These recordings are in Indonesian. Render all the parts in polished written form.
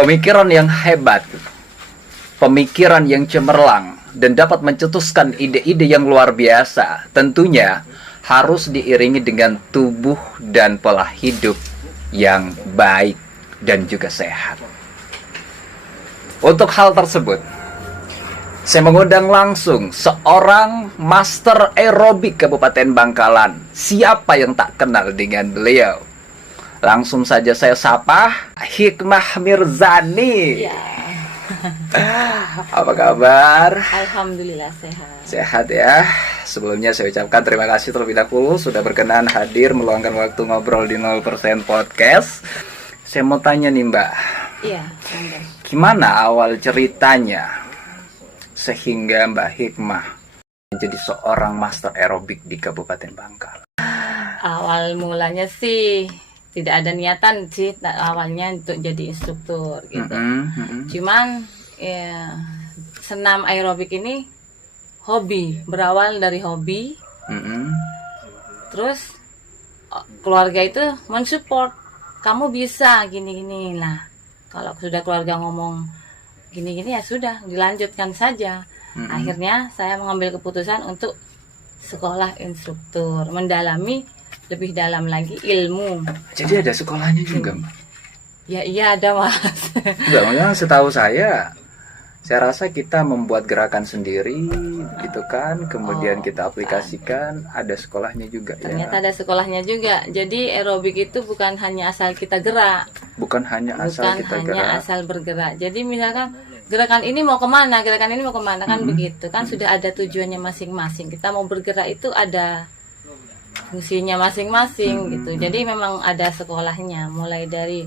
Pemikiran yang hebat, pemikiran yang cemerlang, dan dapat mencetuskan ide-ide yang luar biasa, tentunya harus diiringi dengan tubuh dan pola hidup yang baik dan juga sehat. Untuk hal tersebut, saya mengundang langsung seorang master aerobik Kabupaten Bangkalan. Siapa yang tak kenal dengan beliau? Langsung saja saya sapa Hikmah Mirzani. Ya. Apa kabar? Alhamdulillah sehat. Sehat ya. Sebelumnya saya ucapkan terima kasih terlebih dahulu sudah berkenan hadir meluangkan waktu ngobrol di 0% podcast. Saya mau tanya nih Mbak. Iya, Gimana awal ceritanya sehingga Mbak Hikmah menjadi seorang master aerobik di Kabupaten Bangkalan? awal mulanya sih tidak ada niatan sih awalnya untuk jadi instruktur gitu. Cuman ya, senam aerobik ini hobi, berawal dari hobi. Terus keluarga itu mensupport, kamu bisa gini-gini lah. Kalau sudah keluarga ngomong gini-gini ya sudah dilanjutkan saja. Akhirnya saya mengambil keputusan untuk sekolah instruktur, mendalami lebih dalam lagi ilmu. Jadi ada sekolahnya juga Mbak? Ya iya ada Mas. Enggak, maksudnya setahu saya rasa kita membuat gerakan sendiri gitu kan, kemudian kita aplikasikan, ada sekolahnya juga. Ternyata ya. ada sekolahnya juga. Jadi aerobik itu bukan hanya asal kita gerak. Bukan hanya asal kita gerak. Asal bergerak. Jadi misalkan gerakan ini mau kemana, gerakan ini mau kemana kan begitu kan, sudah ada tujuannya masing-masing. Kita mau bergerak itu ada fungsinya masing-masing gitu. Jadi memang ada sekolahnya, mulai dari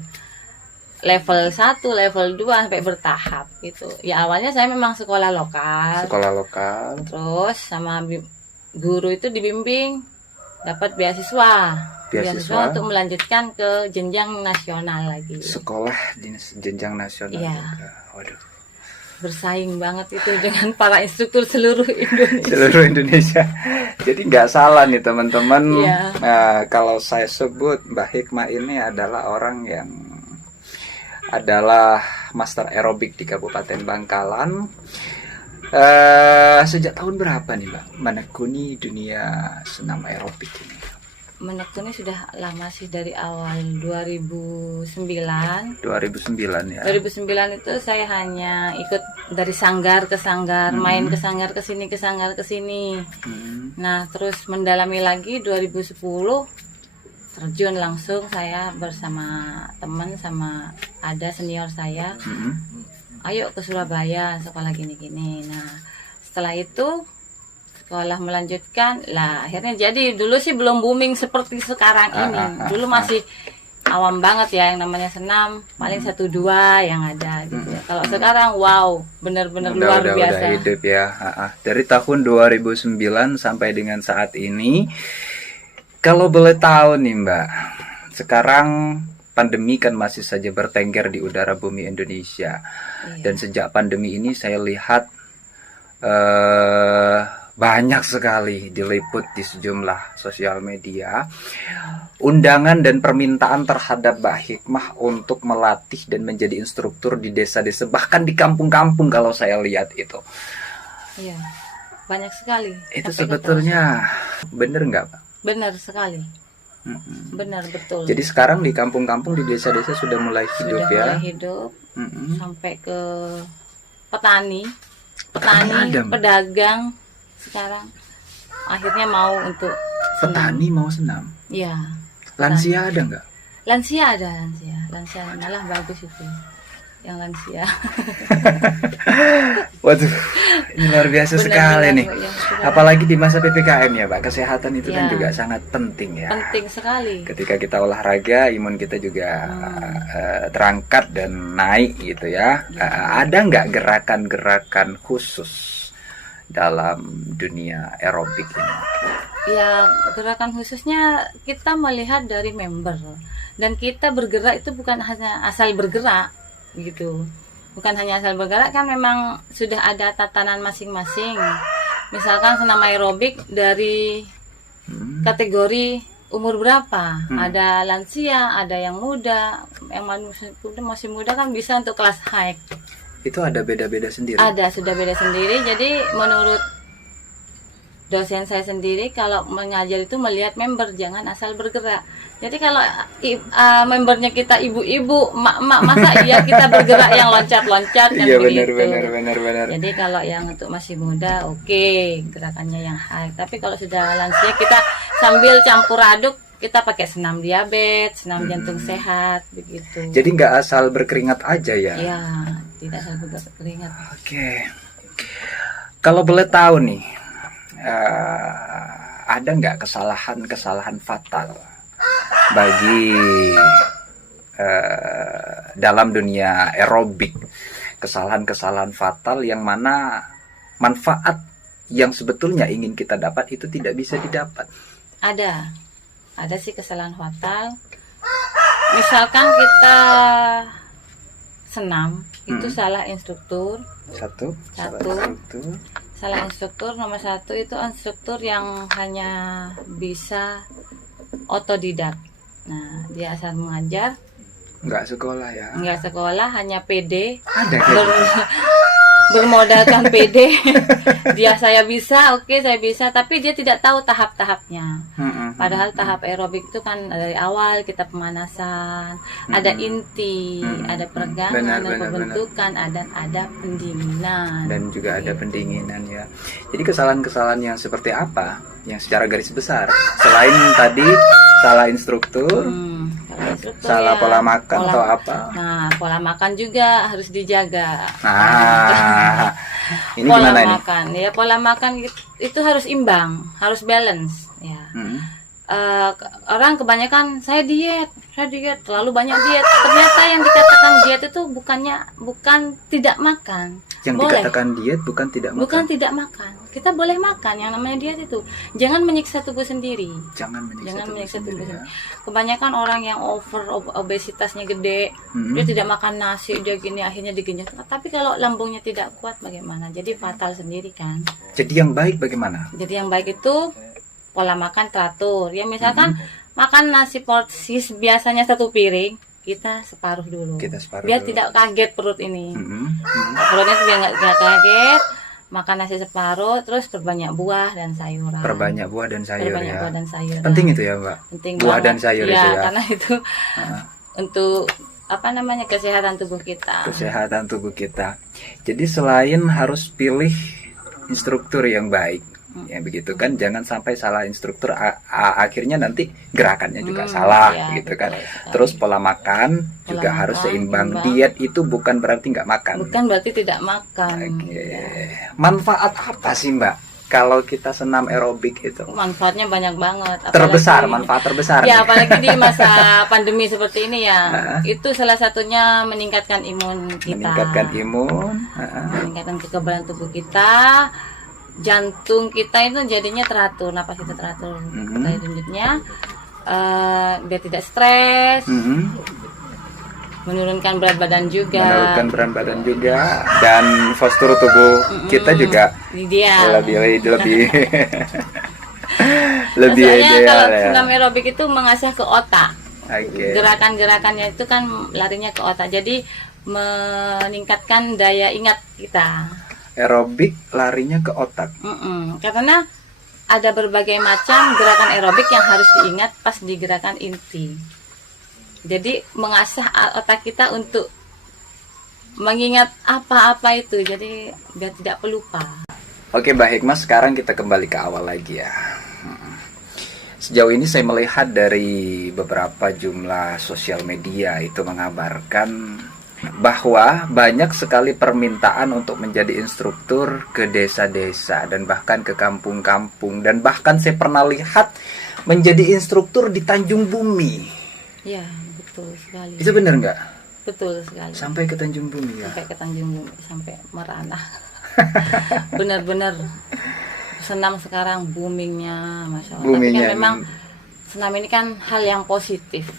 level 1, level 2 sampai bertahap gitu. Ya awalnya saya memang sekolah lokal. Sekolah lokal. Terus sama guru itu dibimbing dapat beasiswa untuk melanjutkan ke jenjang nasional lagi. Sekolah di jenjang nasional ya. juga. Waduh. Bersaing banget itu dengan para instruktur seluruh Indonesia. Seluruh Indonesia. Jadi nggak salah nih teman-teman. Ya. Kalau saya sebut Mbak Hikmah ini adalah orang yang adalah master aerobik di Kabupaten Bangkalan. Sejak tahun berapa nih Mbak menekuni dunia senam aerobik ini? Menekuni sudah lama sih, dari awal 2009. 2009 ya. 2009 itu saya hanya ikut dari sanggar ke sanggar, main ke sanggar ke sini ke sanggar ke sini. Nah, terus mendalami lagi 2010 terjun langsung saya bersama teman, sama ada senior saya. Ayo ke Surabaya sekolah gini-gini. Nah, setelah itu sekolah melanjutkan lah, akhirnya jadi dulu sih belum booming seperti sekarang ini. Dulu masih awam banget ya yang namanya senam, paling 1-2 yang ada gitu ya. Kalau sekarang wow, benar-benar luar biasa. Udah hidup ya. Dari tahun 2009 sampai dengan saat ini, kalau boleh tahu nih Mbak, sekarang pandemi kan masih saja bertengger di udara bumi Indonesia. Dan sejak pandemi ini saya lihat banyak sekali diliput di sejumlah sosial media undangan dan permintaan terhadap Mbak Hikmah untuk melatih dan menjadi instruktur di desa-desa, bahkan di kampung-kampung kalau saya lihat itu. Iya, banyak sekali. Itu sebetulnya benar nggak Pak? Benar sekali. Benar, betul. Jadi sekarang di kampung-kampung, di desa-desa sudah mulai hidup mulai hidup, sampai ke petani, pedagang sekarang akhirnya mau untuk senam. Petani mau senam? Iya. Lansia ada nggak? Lansia ada, lansia malah bagus itu, yang lansia. Waduh, ini luar biasa sekali nih. Apalagi di masa PPKM ya Pak, kesehatan itu kan juga sangat penting ya. Penting sekali. Ketika kita olahraga, imun kita juga terangkat dan naik gitu ya. Ada nggak gerakan-gerakan khusus dalam dunia aerobik ini? Ya, gerakan khususnya kita melihat dari member, dan kita bergerak itu bukan hanya asal bergerak gitu. Bukan hanya asal bergerak, kan memang sudah ada tatanan masing-masing. Misalkan senam aerobik dari kategori umur berapa. Ada lansia, ada yang muda, yang masih muda kan bisa untuk kelas high. Itu ada beda-beda sendiri. Ada, sudah beda sendiri. Jadi menurut dosen saya sendiri, kalau mengajar itu melihat member, jangan asal bergerak. Jadi kalau membernya kita ibu-ibu, mak-mak, masa iya kita bergerak yang loncat-loncat kan Iya, begitu. benar. Jadi kalau yang untuk masih muda, oke, gerakannya yang high. Tapi kalau sudah lansia, kita sambil campur aduk, kita pakai senam diabetes, senam jantung sehat, begitu. Jadi nggak asal berkeringat aja ya? Ya, tidak asal berkeringat. Oke. Kalau boleh tahu nih, ada nggak kesalahan fatal bagi dalam dunia aerobik? Kesalahan fatal yang mana manfaat yang sebetulnya ingin kita dapat itu tidak bisa didapat. Ada sih kesalahan fatal. Misalkan kita senam, itu salah instruktur. Satu. Salah instruktur. Nomor satu itu instruktur yang hanya bisa otodidak. Nah, dia asal mengajar, Nggak sekolah ya? nggak sekolah, hanya PD. Ada kayak gitu. Bermodalkan PD. Saya bisa, oke, saya bisa, tapi dia tidak tahu tahap-tahapnya. Padahal tahap aerobik itu kan dari awal kita pemanasan, ada inti, ada peregangan, ada pembentukan, ada pendinginan. Dan juga ada pendinginan ya. Jadi kesalahan-kesalahan yang seperti apa yang secara garis besar? Selain tadi salah instruktur, salah pola makan atau apa? Nah, pola makan juga harus dijaga. Nah, ini Pola gimana nih? makan, ya pola makan itu harus imbang, harus balance. Ya. Orang kebanyakan saya diet, terlalu banyak diet. Ternyata yang dikatakan diet itu bukan tidak makan. Yang Boleh. dikatakan diet bukan tidak makan. Bukan tidak makan. Kita boleh makan. Yang namanya diet itu jangan menyiksa tubuh sendiri. Jangan menyiksa tubuh sendiri. ya. Kebanyakan orang yang obesitasnya gede, dia tidak makan nasi, dia gini akhirnya digenjot. Tapi kalau lambungnya tidak kuat bagaimana? Jadi fatal sendiri kan. Jadi yang baik bagaimana? Jadi yang baik itu pola makan teratur. Ya misalkan makan nasi porsi biasanya 1 piring, kita separuh dulu. Biar tidak kaget perut ini. Perutnya biar nggak kaget. Makan nasi separuh, terus perbanyak buah dan sayuran. Perbanyak buah dan sayur Perbanyak ya. buah dan sayuran. Penting itu ya, Mbak. Penting buah banget. dan sayur ya, itu ya. Karena itu untuk kesehatan tubuh kita. Kesehatan tubuh kita. Jadi selain harus pilih instruktur yang baik, ya begitu kan, jangan sampai salah instruktur, akhirnya nanti gerakannya juga salah, ya, gitu kan. sekali. Terus pola makan juga harus seimbang. Diet itu bukan berarti nggak makan. Bukan berarti tidak makan. Oke. Manfaat apa sih, Mbak, kalau kita senam aerobik itu? Manfaatnya banyak banget. Manfaat terbesar. Ya, apalagi di masa pandemi seperti ini ya. Itu salah satunya meningkatkan imun kita. Meningkatkan kekebalan tubuh kita. Jantung kita itu jadinya teratur, napas kita teratur, kayak denyutnya, biar tidak stres, menurunkan berat badan juga, dan postur tubuh kita juga lebih Maksudnya ideal kalau ya. senam aerobik itu mengasah ke otak. Okay. Gerakan-gerakannya itu kan larinya ke otak, jadi meningkatkan daya ingat kita. Aerobik larinya ke otak. Karena ada berbagai macam gerakan aerobik yang harus diingat pas di gerakan inti. Jadi mengasah otak kita untuk mengingat apa-apa itu, jadi biar tidak pelupa. Oke, Mbak Hikmah, sekarang kita kembali ke awal lagi ya. Sejauh ini saya melihat dari beberapa jumlah sosial media itu mengabarkan bahwa banyak sekali permintaan untuk menjadi instruktur ke desa-desa dan bahkan ke kampung-kampung, dan bahkan saya pernah lihat menjadi instruktur di Tanjung Bumi. Ya, betul sekali. Itu benar nggak? Betul sekali. Sampai ke Tanjung Bumi ya? Sampai ke Tanjung Bumi, sampai merana. Benar-benar senam sekarang boomingnya, Masya Allah. Tapi kan memang senam ini kan hal yang positif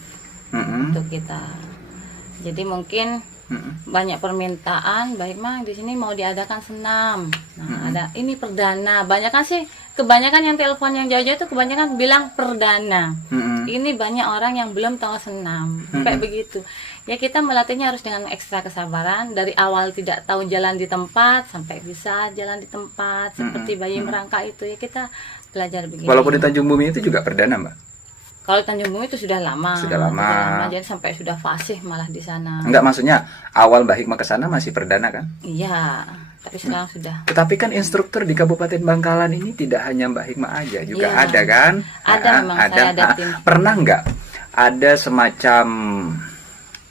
untuk kita. Jadi mungkin banyak permintaan, baik mah di sini mau diadakan senam. Nah, ada ini perdana. Banyak kan sih kebanyakan yang telepon yang jauh-jauh itu kebanyakan bilang perdana. Mm-mm. Ini banyak orang yang belum tahu senam, kayak begitu. Ya kita melatihnya harus dengan ekstra kesabaran. Dari awal tidak tahu jalan di tempat sampai bisa jalan di tempat, seperti bayi merangkak itu ya kita belajar begini. Walaupun di Tanjung Bumi itu juga perdana, Mbak? Kalau Tanjung Bumi itu sudah lama. Sudah lama. Jadi sampai sudah fasih malah di sana. Enggak, maksudnya awal Mbak Hikmah ke sana masih perdana kan? Iya, tapi sekarang sudah. Tetapi kan instruktur di Kabupaten Bangkalan ini tidak hanya Mbak Hikmah aja, juga Iya. ada kan? Ada, memang saya ada tim. Pernah nggak ada semacam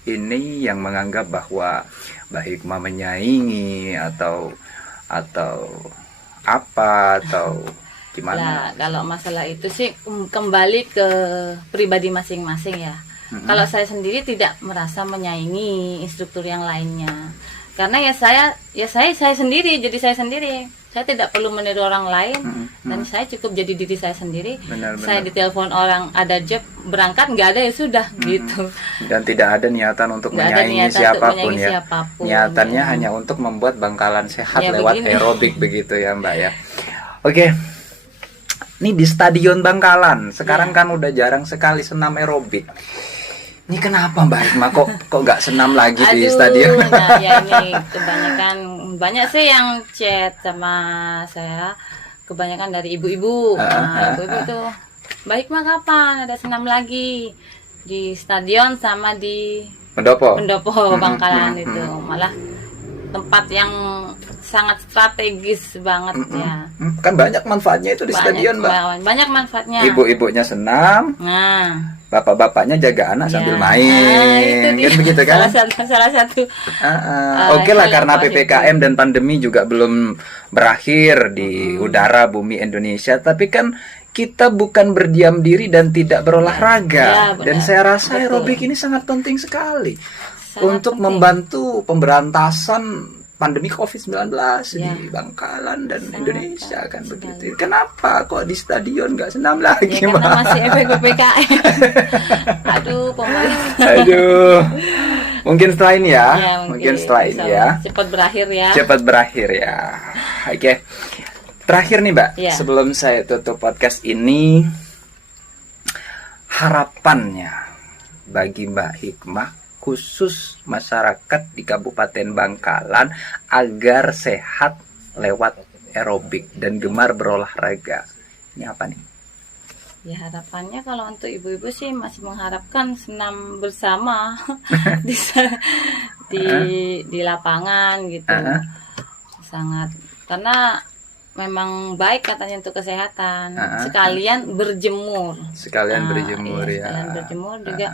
ini yang menganggap bahwa Mbak Hikmah menyaingi atau apa atau gimana? Nah, kalau masalah itu sih kembali ke pribadi masing-masing ya. Kalau saya sendiri tidak merasa menyaingi instruktur yang lainnya. Karena ya saya sendiri, jadi saya sendiri. Saya tidak perlu meniru orang lain dan saya cukup jadi diri saya sendiri. Benar. Saya ditelepon orang ada job berangkat, nggak ada ya sudah gitu. Dan tidak ada niatan untuk Nggak ada menyaingi niatan untuk siapapun menyaingi ya. siapapun, Niatannya ya. hanya untuk membuat Bangkalan sehat Ya, lewat begini. aerobik begitu ya Mbak ya. Oke. Ini di Stadion Bangkalan. Sekarang Ya. kan udah jarang sekali senam aerobik. Ini kenapa Mbak Hikmah kok nggak senam lagi di stadion? Nah ya ini kebanyakan banyak sih yang chat sama saya, kebanyakan dari ibu-ibu. Nah, ibu-ibu tuh, Mbak Hikmah kapan ada senam lagi di stadion sama di Pendopo. Pendopo Bangkalan itu, malah tempat yang sangat strategis banget ya. Kan banyak manfaatnya itu di stadion Mbak. Banyak manfaatnya. Ibu-ibunya senam, Nah, bapak-bapaknya jaga anak ya. sambil main, Nah, itu dia. kan begitu kan? Salah satu. Oke lah, hal karena yang positif. PPKM dan pandemi juga belum berakhir di udara bumi Indonesia, tapi kan kita bukan berdiam diri dan tidak berolahraga. Ya, benar. Dan saya rasa Betul. aerobik ini sangat penting sekali Sangat untuk penting. membantu pemberantasan pandemi COVID-19 Ya. di Bangkalan dan Sangat Indonesia kan sekali. begitu. Kenapa kok di stadion nggak senam lagi, Ya karena Mbak? masih efek PPKM. Aduh, pemerintah. Aduh. Mungkin setelah ini ya. Ya, mungkin setelah ini ya. Cepat berakhir ya. Cepat berakhir ya. Oke. Terakhir nih, Mbak. Ya. Sebelum saya tutup podcast ini, harapannya bagi Mbak Hikmah khusus masyarakat di Kabupaten Bangkalan agar sehat lewat aerobik dan gemar berolahraga. Ini apa nih? Ya harapannya kalau untuk ibu-ibu sih masih mengharapkan senam bersama di di lapangan gitu. Sangat karena memang baik katanya untuk kesehatan. Sekalian berjemur. Sekalian berjemur ya. Sekalian berjemur juga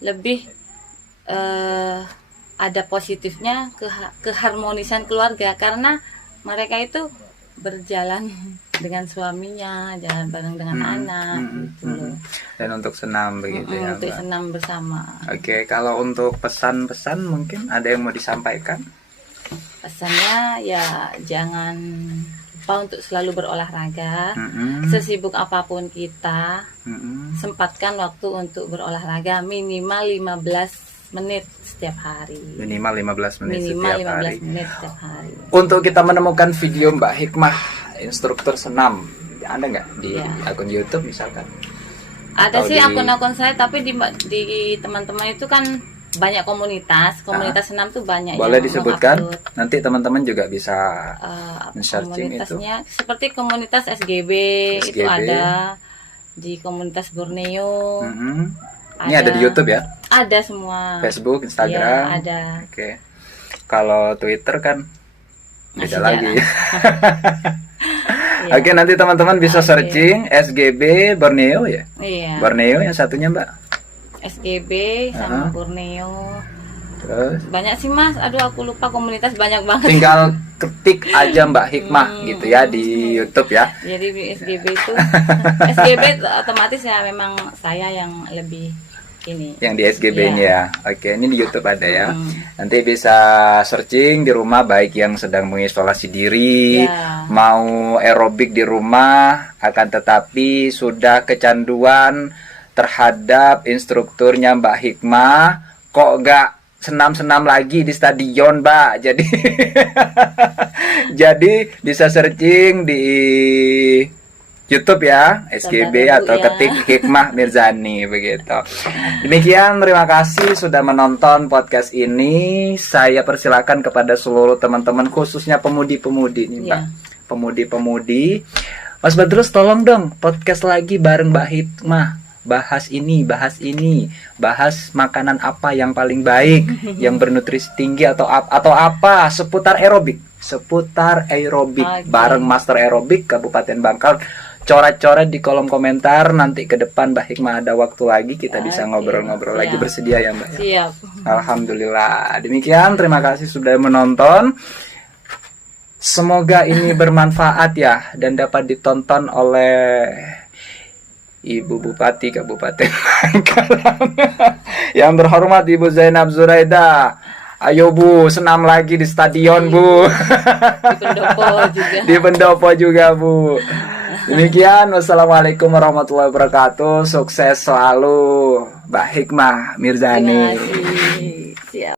lebih ada positifnya keharmonisan keluarga karena mereka itu berjalan dengan suaminya, jalan bareng dengan anak gitu loh. Dan untuk senam begitu ya, Untuk Mbak. senam bersama. Oke, kalau untuk pesan-pesan mungkin ada yang mau disampaikan? Pesannya ya jangan lupa untuk selalu berolahraga. Sesibuk apapun kita, sempatkan waktu untuk berolahraga minimal 15 menit setiap hari. Minimal 15 menit Minimal setiap 15 hari. menit setiap hari. Untuk kita menemukan video Mbak Hikmah instruktur senam, ada nggak di Ya. akun YouTube misalkan? Ada Atau sih di- akun-akun saya, tapi di teman-teman itu kan banyak komunitas senam tuh banyak. Boleh yang disebutkan? mengupload, Nanti teman-teman juga bisa men-searching itu. komunitasnya seperti komunitas SGB, itu SGB. ada di komunitas Borneo. Ini ada di YouTube ya? Ada semua. Facebook, Instagram. Ya, ada. Oke. Kalau Twitter kan beda Masih lagi. Iya. Oke, nanti teman-teman bisa Oke. searching SGB Borneo ya. Iya. Borneo yang satunya Mbak. SGB sama Borneo. Terus Banyak sih Mas. Aduh aku lupa, komunitas banyak banget. tinggal ketik aja Mbak Hikmah gitu ya di YouTube ya. Jadi di SGB itu SGB otomatis ya memang saya yang lebih ini. Yang di SGB-nya ya. Oke, ini di YouTube ada ya. Hmm. Nanti bisa searching di rumah baik yang sedang mengisolasi diri, Ya. mau aerobik di rumah, akan tetapi sudah kecanduan terhadap instrukturnya Mbak Hikmah, kok nggak senam-senam lagi di stadion, Mbak. Jadi jadi bisa searching di YouTube ya, SGB Saudara Bu, atau ya. ketik Hikmah Mirzani begitu. Demikian, terima kasih sudah menonton podcast ini. Saya persilakan kepada seluruh teman-teman, khususnya pemudi-pemudi nih, Mbak. Iya. Pemudi-pemudi. Mas Badrus tolong dong podcast lagi bareng Mbak Hikmah. Bahas ini, bahas makanan apa yang paling baik, yang bernutrisi tinggi atau apa seputar aerobik, Oke. bareng Master Aerobik Kabupaten Bangkal. Coret-coret di kolom komentar, nanti ke depan Mbak Hikmah ada waktu lagi kita bisa Oke, ngobrol-ngobrol lagi, siap. bersedia ya Mbak? Siap. Alhamdulillah. Demikian, terima kasih sudah menonton. Semoga ini bermanfaat ya dan dapat ditonton oleh Ibu Bupati Kabupaten Bangkalan. Yang terhormat Ibu Zainab Zuraida. Ayo Bu, senam lagi di stadion Bu. Di pendopo juga. Di pendopo juga Bu. Demikian, wassalamualaikum warahmatullahi wabarakatuh. Sukses selalu Mbak Hikmah Mirzani. Terima kasih.